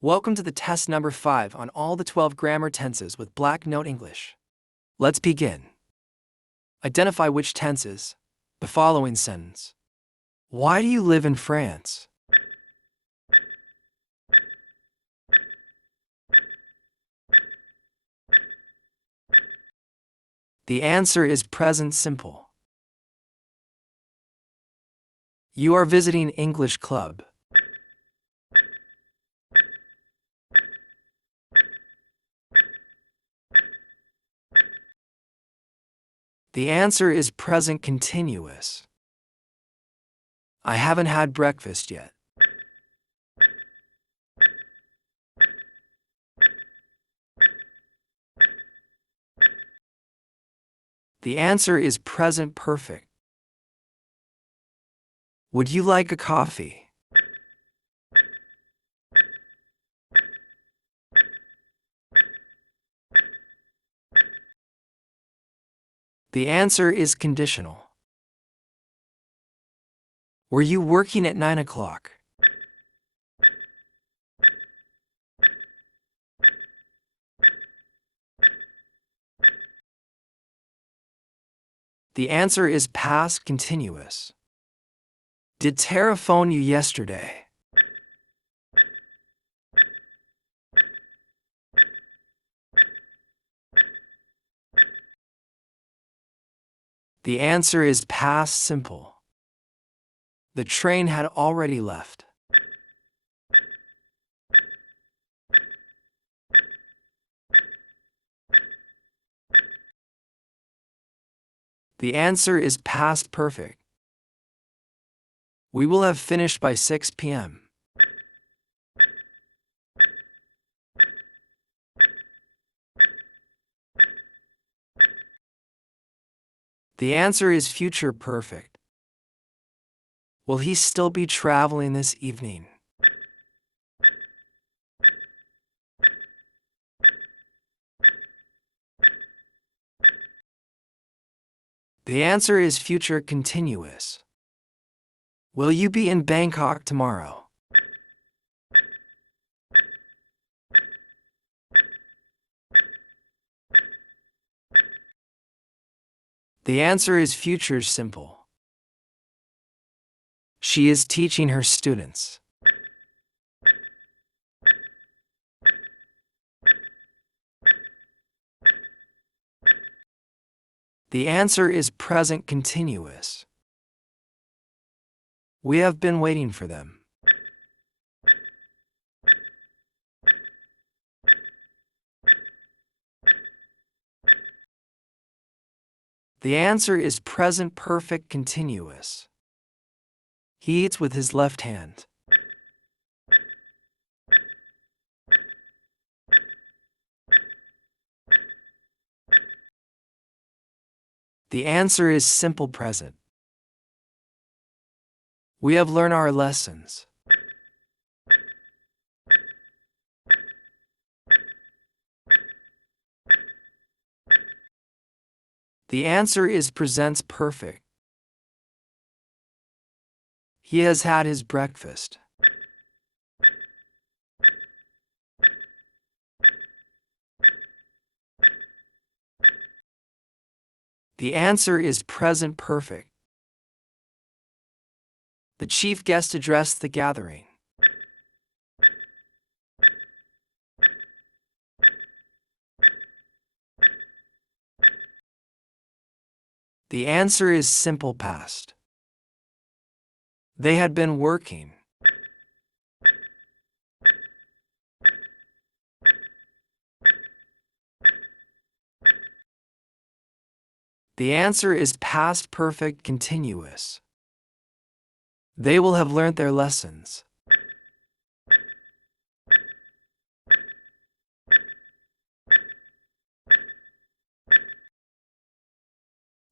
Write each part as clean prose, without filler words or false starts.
Welcome to the test number 5 on all the 12 grammar tenses with Black Note English. Let's begin. Identify which tenses. The following sentence. Why do you live in France? The answer is present simple. You are visiting English club. The answer is present continuous. I haven't had breakfast yet. The answer is present perfect. Would you like a coffee? The answer is conditional. Were you working at 9 o'clock? The answer is past continuous. Did Tara phone you yesterday? The answer is past simple. The train had already left. The answer is past perfect. We will have finished by 6 p.m. The answer is future perfect. Will he still be traveling this evening? The answer is future continuous. Will you be in Bangkok tomorrow? The answer is future simple. She is teaching her students. The answer is present continuous. We have been waiting for them. The answer is present perfect continuous. He eats with his left hand. The answer is simple present. We have learned our lessons. The answer is present perfect. He has had his breakfast. The answer is present perfect. The chief guest addressed the gathering. The answer is simple past. They had been working. The answer is past perfect continuous. They will have learned their lessons.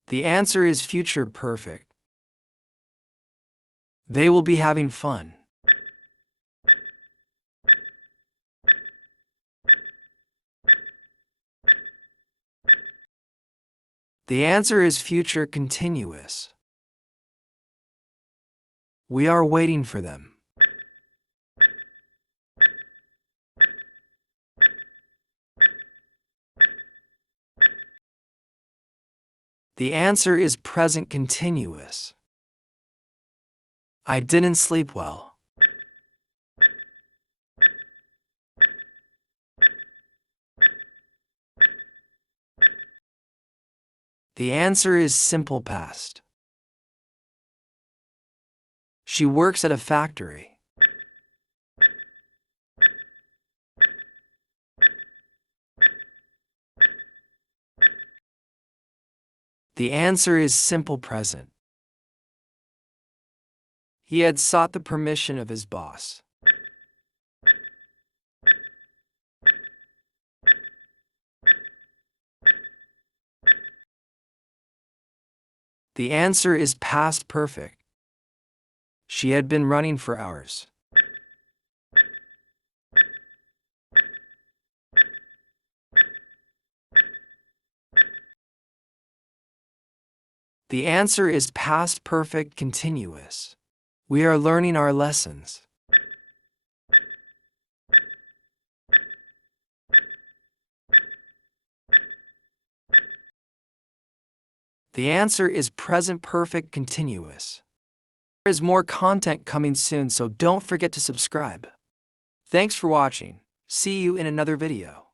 The answer is future perfect. They will be having fun. The answer is future continuous. We are waiting for them. The answer is present continuous. I didn't sleep well. The answer is simple past. She works at a factory. The answer is simple present. He had sought the permission of his boss. The answer is past perfect. She had been running for hours. The answer is past perfect continuous. We are learning our lessons. The answer is present perfect continuous. There is more content coming soon, so don't forget to subscribe. Thanks for watching. See you in another video.